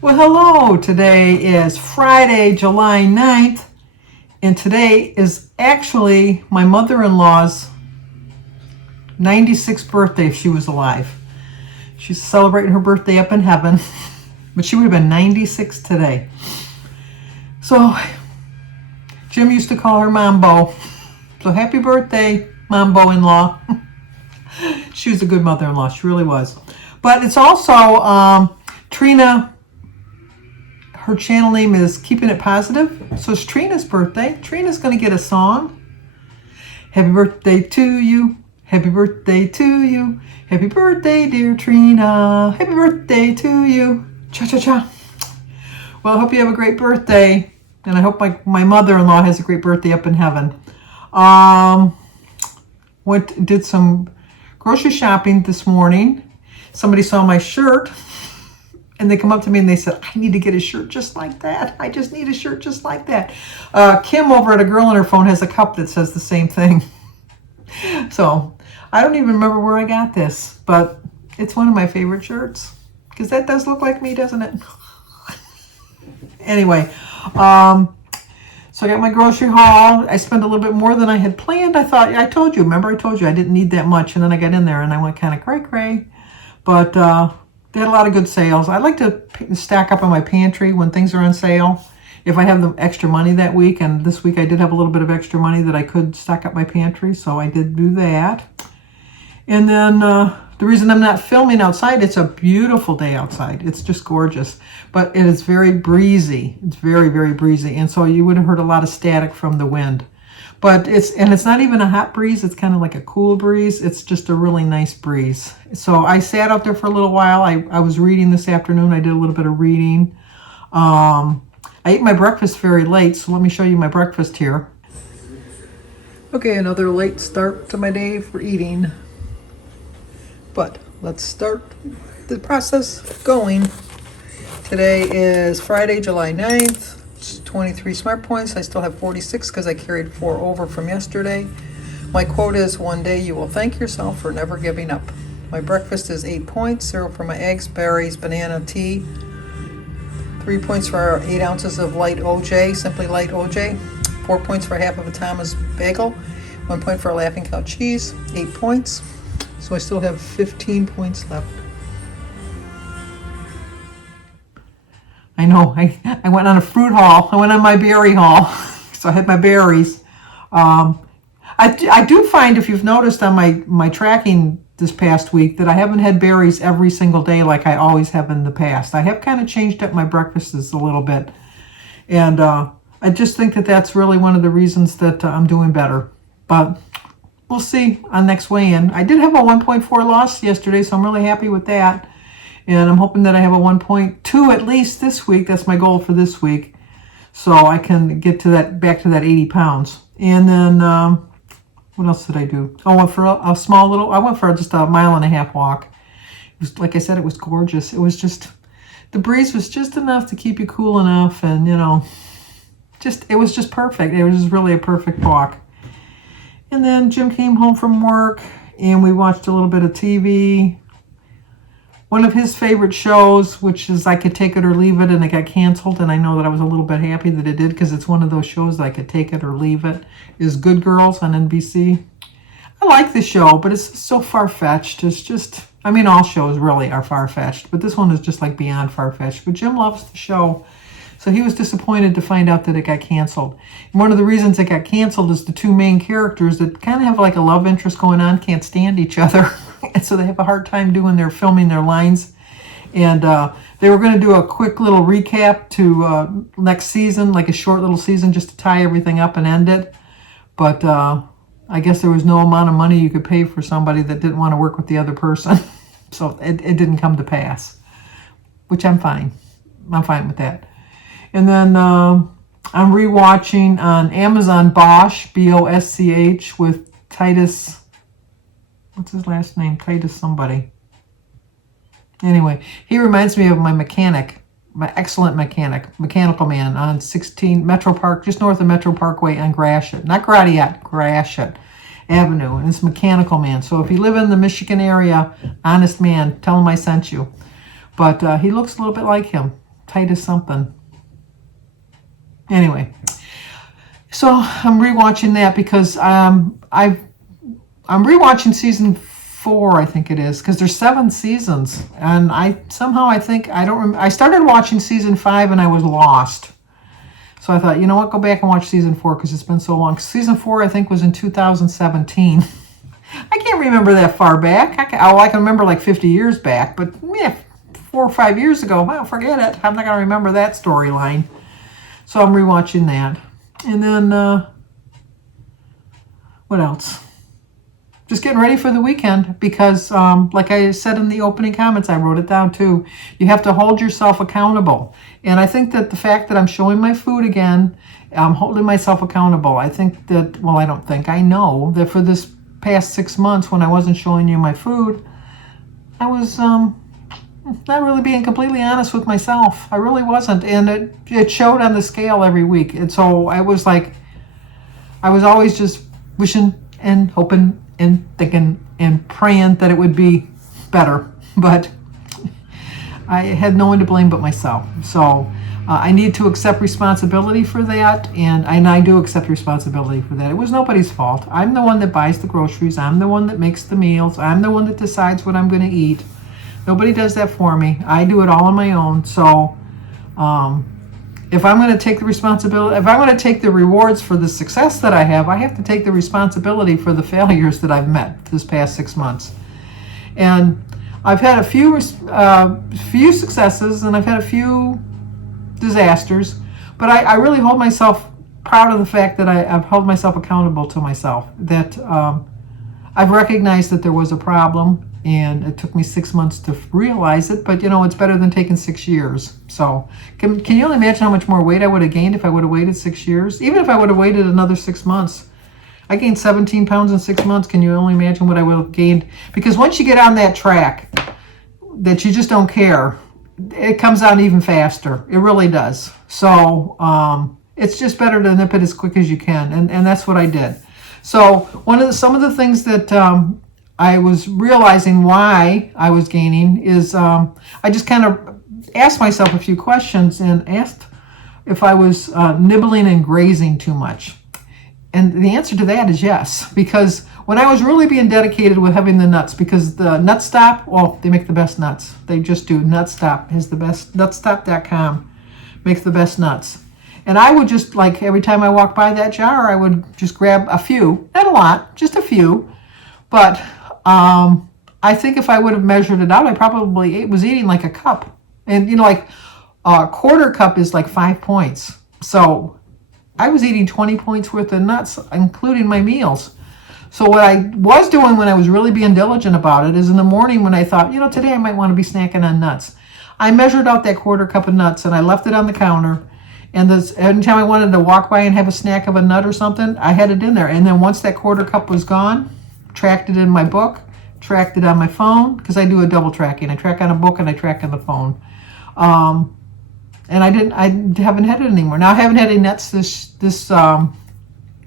Well, hello. Today is Friday, July 9th, and today is actually my mother-in-law's 96th birthday if she was alive. She's celebrating her birthday up in heaven, but she would have been 96 today. So, Jim used to call her Mambo. So, happy birthday, Mambo-in-law. She was a good mother-in-law. She really was. But it's also Trina. Her channel name is Keeping It Positive. So it's Trina's birthday. Trina's going to get a song. Happy birthday to you. Happy birthday to you. Happy birthday, dear Trina. Happy birthday to you. Cha-cha-cha. Well, I hope you have a great birthday. And I hope my mother-in-law has a great birthday up in heaven. Did some grocery shopping this morning. Somebody saw my shirt. And they come up to me and they said, I need to get a shirt just like that. I just need a shirt just like that. Kim over at A Girl on Her Phone has a cup that says the same thing. So I don't even remember where I got this, but it's one of my favorite shirts. Because that does look like me, doesn't it? Anyway, so I got my grocery haul. I spent a little bit more than I had planned. I told you I didn't need that much. And then I got in there and I went kind of cray-cray. But they had a lot of good sales. I like to stack up in my pantry when things are on sale. If I have the extra money that week, and this week I did have a little bit of extra money that I could stack up my pantry, so I did do that. And then the reason I'm not filming outside, it's a beautiful day outside. It's just gorgeous. But it is very breezy. It's very, very breezy. And so you would have heard a lot of static from the wind. But it's not even a hot breeze. It's kind of like a cool breeze. It's just a really nice breeze. So I sat out there for a little while. I was reading this afternoon. I did a little bit of reading. I ate my breakfast very late, so let me show you my breakfast here. Okay, another late start to my day for eating. But let's start the process going. Today is Friday, July 9th. 23 smart points. I still have 46 because I carried 4 over from yesterday. My quote is, one day you will thank yourself for never giving up. My breakfast is 8 points, 0 for my eggs, berries, banana, tea. 3 points for 8 ounces of light OJ, simply light OJ. 4 points for half of a Thomas bagel. 1 point for a Laughing Cow cheese. 8 points. So I still have 15 points left. I know, I went on a fruit haul. I went on my berry haul. So I had my berries. I do find, if you've noticed on my tracking this past week, that I haven't had berries every single day like I always have in the past. I have kind of changed up my breakfasts a little bit. And I just think that that's really one of the reasons that I'm doing better. But we'll see on next weigh-in. I did have a 1.4 loss yesterday, so I'm really happy with that. And I'm hoping that I have a 1.2 at least this week. That's my goal for this week. So I can get to back to that 80 pounds. And then, what else did I do? I went for I went for just a 1.5 mile walk. It was, like I said, it was gorgeous. It was just, the breeze was just enough to keep you cool enough. And, it was just perfect. It was really a perfect walk. And then Jim came home from work and we watched a little bit of TV. One of his favorite shows, which is I Could Take It or Leave It, and it got canceled, and I know that I was a little bit happy that it did because it's one of those shows that I could take it or leave it, is Good Girls on NBC. I like the show, but it's so far-fetched. It's just, all shows really are far-fetched, but this one is just like beyond far-fetched. But Jim loves the show, so he was disappointed to find out that it got canceled. And one of the reasons it got canceled is the 2 main characters that kind of have like a love interest going on can't stand each other. And so they have a hard time filming their lines. And they were going to do a quick little recap to next season, like a short little season just to tie everything up and end it. But I guess there was no amount of money you could pay for somebody that didn't want to work with the other person. So it didn't come to pass, which I'm fine. I'm fine with that. And then I'm rewatching on Amazon Bosch, Bosch, with Titus. What's his last name? Titus somebody. Anyway, he reminds me of my mechanic, my excellent mechanical man on 16 Metro Park, just north of Metro Parkway on Gratiot. Not Gratiot, Gratiot Avenue. And it's mechanical man. So if you live in the Michigan area, honest man, tell him I sent you. But he looks a little bit like him. Tight as something. Anyway, so I'm rewatching that because I'm rewatching season 4, I think it is, because there's 7 seasons, and I think I don't remember. I started watching season 5 and I was lost. So I thought, you know what, go back and watch season 4 because it's been so long. Season 4, I think, was in 2017. I can't remember that far back. I can remember like 50 years back, but yeah, 4 or 5 years ago, well, forget it. I'm not going to remember that storyline. So I'm rewatching that. And then, what else? Just getting ready for the weekend because, like I said in the opening comments, I wrote it down too. You have to hold yourself accountable. And I think that the fact that I'm showing my food again, I'm holding myself accountable. I think that, well, I don't think, I know that for this past 6 months when I wasn't showing you my food, I was not really being completely honest with myself. I really wasn't. And it showed on the scale every week. And so I was like, I was always just wishing and hoping and thinking and praying that it would be better. But I had no one to blame but myself. So I need to accept responsibility for that, and I do accept responsibility for that. It was nobody's fault. I'm the one that buys the groceries. I'm the one that makes the meals. I'm the one that decides what I'm going to eat. Nobody does that for me. I do it all on my own. So if I'm going to take the responsibility, if I'm going to take the rewards for the success that I have to take the responsibility for the failures that I've met this past 6 months. And I've had a few successes, and I've had a few disasters, but I really hold myself proud of the fact that I've held myself accountable to myself, that I've recognized that there was a problem, and it took me 6 months to realize it, but it's better than taking 6 years. So can you only imagine how much more weight I would have gained if I would have waited 6 years? Even if I would have waited another 6 months. I gained 17 pounds in 6 months. Can you only imagine what I would have gained? Because once you get on that track that you just don't care, it comes on even faster. It really does. So it's just better to nip it as quick as you can. And that's what I did. So some of the things that I was realizing why I was gaining is I just kind of asked myself a few questions and asked if I was nibbling and grazing too much. And the answer to that is yes, because when I was really being dedicated with having the nuts, because the Nut Stop, well, they make the best nuts. They just do. Nut Stop is the best. Nutstop.com makes the best nuts. And I would just, like, every time I walked by that jar, I would just grab a few. Not a lot, just a few. But I think if I would have measured it out, I probably was eating like a cup. And, like a quarter cup is like 5 points. So I was eating 20 points worth of nuts, including my meals. So what I was doing when I was really being diligent about it is in the morning when I thought, today I might want to be snacking on nuts. I measured out that quarter cup of nuts and I left it on the counter. And anytime I wanted to walk by and have a snack of a nut or something, I had it in there. And then once that quarter cup was gone, tracked it in my book, tracked it on my phone, because I do a double tracking. I track on a book and I track on the phone. And I haven't had it anymore. Now I haven't had any nuts this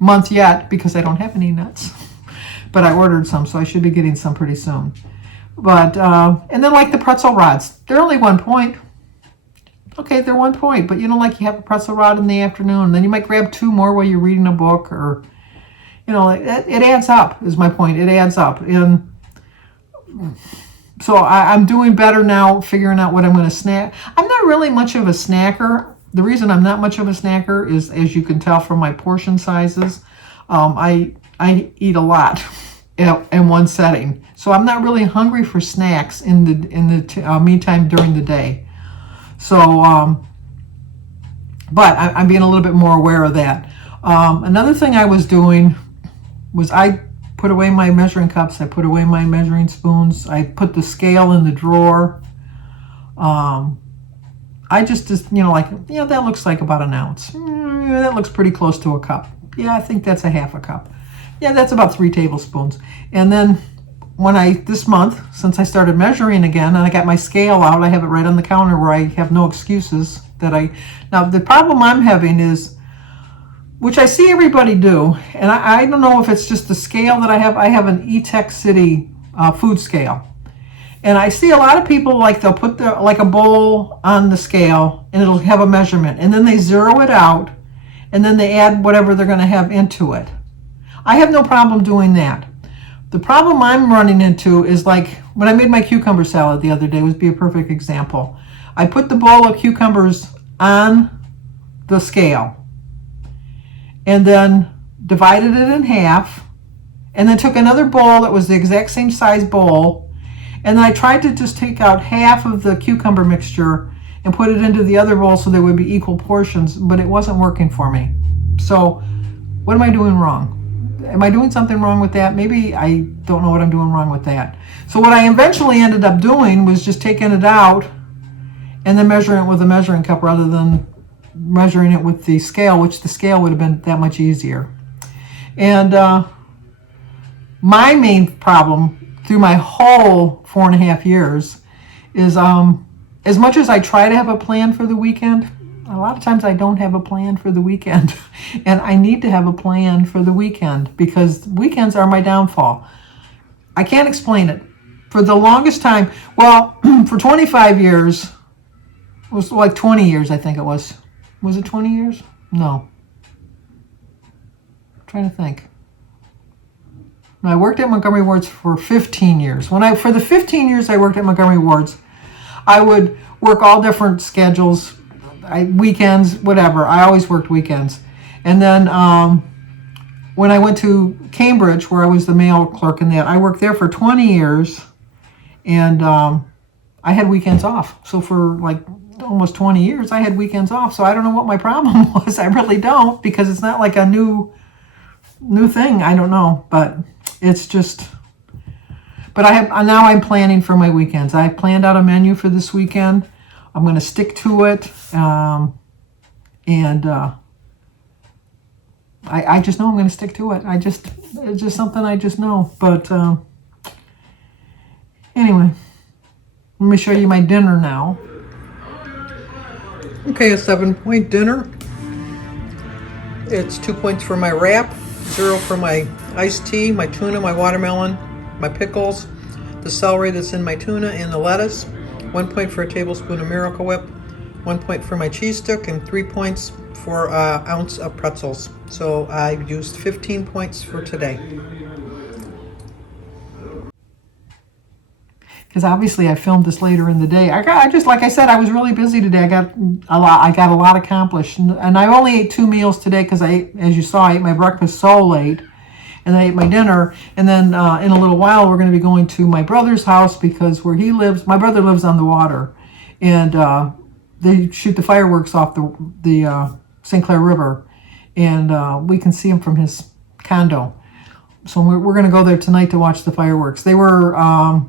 month yet because I don't have any nuts. But I ordered some, so I should be getting some pretty soon. But and then like the pretzel rods, they're only 1 point. Okay, they're 1 point, but like you have a pretzel rod in the afternoon, and then you might grab 2 more while you're reading a book, or it adds up. Is my point. It adds up, and so I'm doing better now, figuring out what I'm going to snack. I'm not really much of a snacker. The reason I'm not much of a snacker is, as you can tell from my portion sizes, I eat a lot in one setting. So I'm not really hungry for snacks in the meantime during the day. So, but I'm being a little bit more aware of that. Another thing I was doing was I put away my measuring cups. I put away my measuring spoons. I put the scale in the drawer. I just that looks like about an ounce. That looks pretty close to a cup. Yeah, I think that's a half a cup. Yeah, that's about 3 tablespoons. And then this month, since I started measuring again, and I got my scale out, I have it right on the counter where I have no excuses now the problem I'm having is, which I see everybody do, and I don't know if it's just the scale that I have an E-Tech City food scale. And I see a lot of people, like, they'll put like a bowl on the scale and it'll have a measurement, and then they zero it out, and then they add whatever they're going to have into it. I have no problem doing that. The problem I'm running into is, like, when I made my cucumber salad the other day, would be a perfect example. I put the bowl of cucumbers on the scale and then divided it in half, and then took another bowl that was the exact same size bowl, and then I tried to just take out half of the cucumber mixture and put it into the other bowl so there would be equal portions, but it wasn't working for me. So what am I doing wrong? Am I doing something wrong with that? Maybe I don't know what I'm doing wrong with that. So what I eventually ended up doing was just taking it out and then measuring it with a measuring cup rather than measuring it with the scale, which the scale would have been that much easier. And my main problem through my whole 4.5 years is as much as I try to have a plan for the weekend, a lot of times I don't have a plan for the weekend. And I need to have a plan for the weekend because weekends are my downfall. I can't explain it. For the longest time, well, for 25 years, it was like 20 years, I think it was. Was it 20 years? No. I'm trying to think. No, I worked at Montgomery Ward's for 15 years. For the 15 years I worked at Montgomery Ward's, I would work all different schedules, weekends, whatever. I always worked weekends. And then when I went to Cambridge, where I was the mail clerk in that, I worked there for 20 years, and I had weekends off. So for like almost 20 years, I had weekends off. So I don't know what my problem was. I really don't, because it's not like a new thing. I don't know, but it's just. But now I'm planning for my weekends. I planned out a menu for this weekend. I'm going to stick to it, and I just know I'm going to stick to it. It's just something I just know. But anyway, let me show you my dinner now. Okay, a 7-point dinner. It's 2 points for my wrap, 0 for my iced tea, my tuna, my watermelon, my pickles, the celery that's in my tuna, and the lettuce. 1 point for a tablespoon of Miracle Whip, 1 point for my cheese stick, and 3 points for an ounce of pretzels. So I used 15 points for today. Because obviously I filmed this later in the day. I just, like I said, I was really busy today. I got a lot accomplished, and I only ate 2 meals today because as you saw, I ate my breakfast so late. And I ate my dinner, and then in a little while we're going to be going to my brother's house because where he lives, my brother lives on the water, and they shoot the fireworks off the St. Clair River, and we can see them from his condo. So we're going to go there tonight to watch the fireworks. They were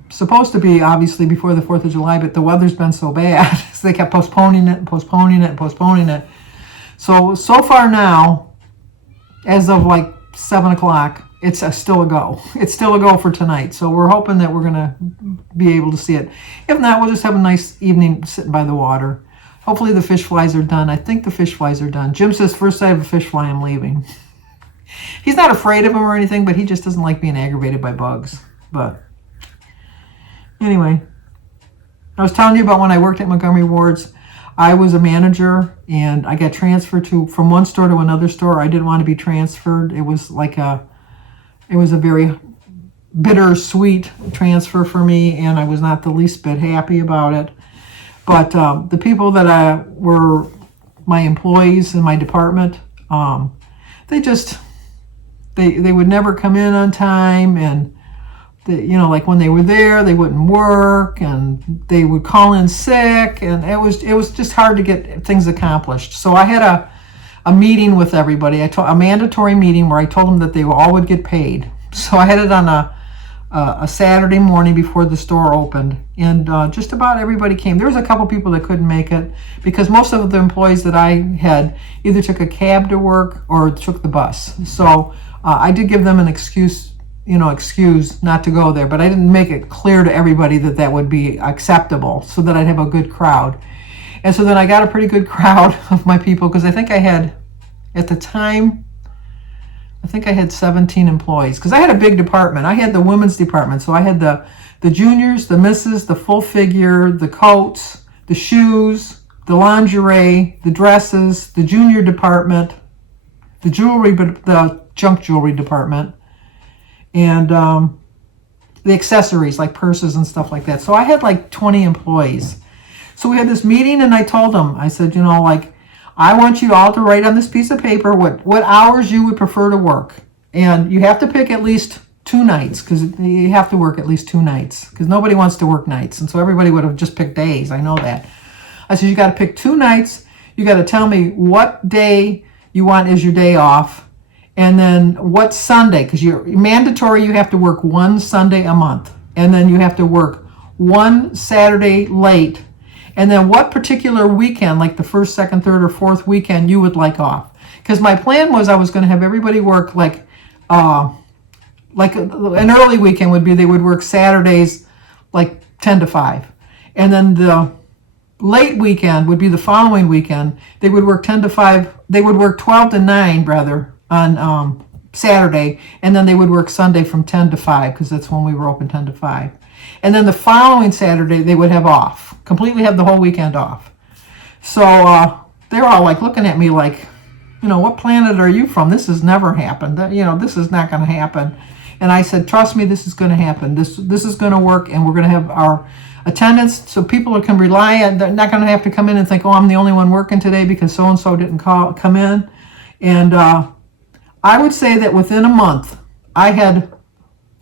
supposed to be obviously before the 4th of July, but the weather's been so bad, so they kept postponing it and postponing it and postponing it. So far now, as of like 7 o'clock, it's still a go. It's still a go for tonight. So we're hoping that we're going to be able to see it. If not, we'll just have a nice evening sitting by the water. Hopefully the fish flies are done. I think the fish flies are done. Jim says, first I have a fish fly, I'm leaving. He's not afraid of them or anything, but he just doesn't like being aggravated by bugs. But anyway, I was telling you about when I worked at Montgomery Ward's. I was a manager, and I got transferred from one store to another store. I didn't want to be transferred. It was a very bittersweet transfer for me, and I was not the least bit happy about it. But the people that were my employees in my department, they would never come in on time, and like when they were there, they wouldn't work, and they would call in sick, and it was just hard to get things accomplished. So I had a meeting with everybody. A mandatory meeting where I told them that they all would get paid. So I had it on a Saturday morning before the store opened, and just about everybody came. There was a couple people that couldn't make it because most of the employees that I had either took a cab to work or took the bus. So I did give them an excuse not to go there, but I didn't make it clear to everybody that would be acceptable so that I'd have a good crowd. And so then I got a pretty good crowd of my people, because I think I had, at the time, I think I had 17 employees because I had a big department. I had the women's department, so I had the juniors, the misses, the full figure, the coats, the shoes, the lingerie, the dresses, the junior department, the jewelry, but the junk jewelry department, and the accessories like purses and stuff like that. So I had like 20 employees. So we had this meeting, and I told them, I said, like, I want you all to write on this piece of paper what hours you would prefer to work. And you have to pick at least 2 nights, because you have to work at least 2 nights, because nobody wants to work nights. And so everybody would have just picked days. I know that. I said, you got to pick 2 nights. You got to tell me what day you want as your day off. And then what Sunday, because you're mandatory, you have to work 1 Sunday a month. And then you have to work 1 Saturday late. And then what particular weekend, like the first, second, third, or fourth weekend, you would like off. Because my plan was I was going to have everybody work like an early weekend would be they would work Saturdays like 10 to 5. And then the late weekend would be the following weekend. They would work 10 to 5. They would work 12 to 9, rather, on Saturday. And then they would work Sunday from 10 to 5, because that's when we were open 10 to 5. And then the following Saturday, they would have off, completely have the whole weekend off. So they're all like looking at me like, what planet are you from? This has never happened. This is not going to happen. And I said, trust me, this is going to happen. This is going to work, and we're going to have our attendance so people can rely on. They're not going to have to come in and think, oh, I'm the only one working today because so-and-so didn't come in. And I would say that within a month, I had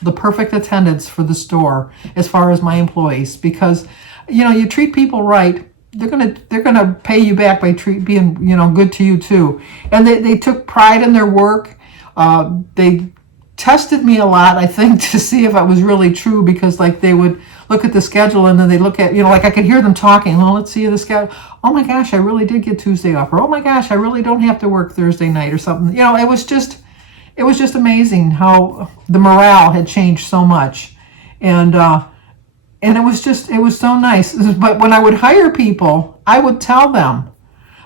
the perfect attendance for the store as far as my employees, because you treat people right, they're gonna pay you back by being good to you too. And they took pride in their work. They tested me a lot, I think, to see if it was really true, because like they would look at the schedule and then they look at, like I could hear them talking, well, let's see the schedule. Oh my gosh, I really did get Tuesday off, or oh my gosh, I really don't have to work Thursday night or something. It was just amazing how the morale had changed so much. And it was so nice. But when I would hire people, I would tell them,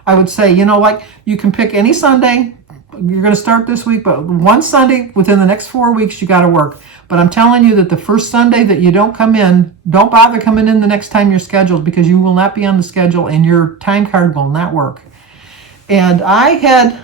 I would say, like, you can pick any Sunday. You're going to start this week, but 1 Sunday within the next 4 weeks, you got to work. But I'm telling you that the first Sunday that you don't come in, don't bother coming in the next time you're scheduled, because you will not be on the schedule and your time card will not work. And I had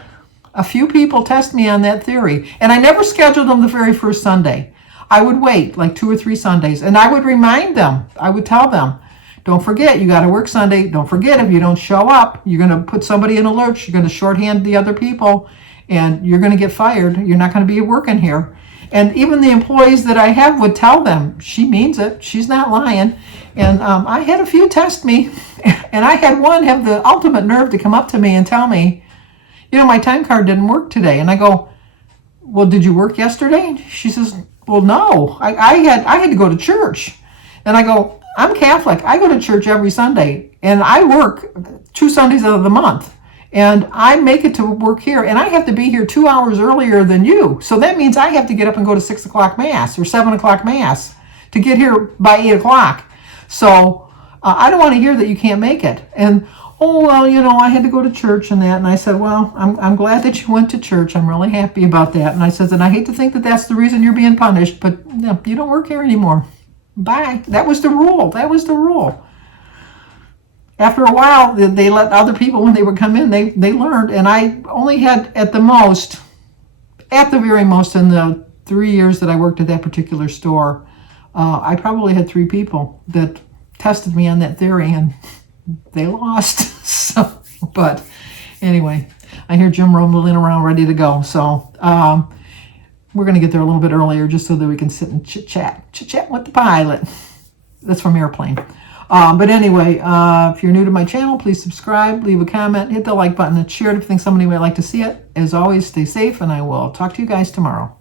a few people test me on that theory, and I never scheduled them the very first Sunday. I would wait like 2 or 3 Sundays, and I would remind them. I would tell them, don't forget, you got to work Sunday. Don't forget, if you don't show up, you're going to put somebody in a lurch. You're going to shorthand the other people, and you're going to get fired. You're not going to be working here. And even the employees that I have would tell them, she means it. She's not lying. And I had a few test me, and I had one have the ultimate nerve to come up to me and tell me, my time card didn't work today. And I go, well, did you work yesterday? She says, well, no, I had to go to church. And I go, I'm Catholic. I go to church every Sunday, and I work 2 Sundays out of the month. And I make it to work here, and I have to be here 2 hours earlier than you. So that means I have to get up and go to 6 o'clock Mass or 7 o'clock Mass to get here by 8 o'clock. So I don't want to hear that you can't make it. And, oh, well, I had to go to church and that. And I said, well, I'm glad that you went to church. I'm really happy about that. And I said, and I hate to think that that's the reason you're being punished, but you don't work here anymore. Bye. That was the rule. That was the rule. After a while, they let other people, when they would come in, they learned. And I only had at the very most, in the 3 years that I worked at that particular store, I probably had 3 people that tested me on that theory, and they lost. So, but anyway, I hear Jim rumbling around ready to go. So we're going to get there a little bit earlier just so that we can sit and chit-chat with the pilot. That's from Airplane. But anyway, if you're new to my channel, please subscribe, leave a comment, hit the like button, and share it if you think somebody might like to see it. As always, stay safe, and I will talk to you guys tomorrow.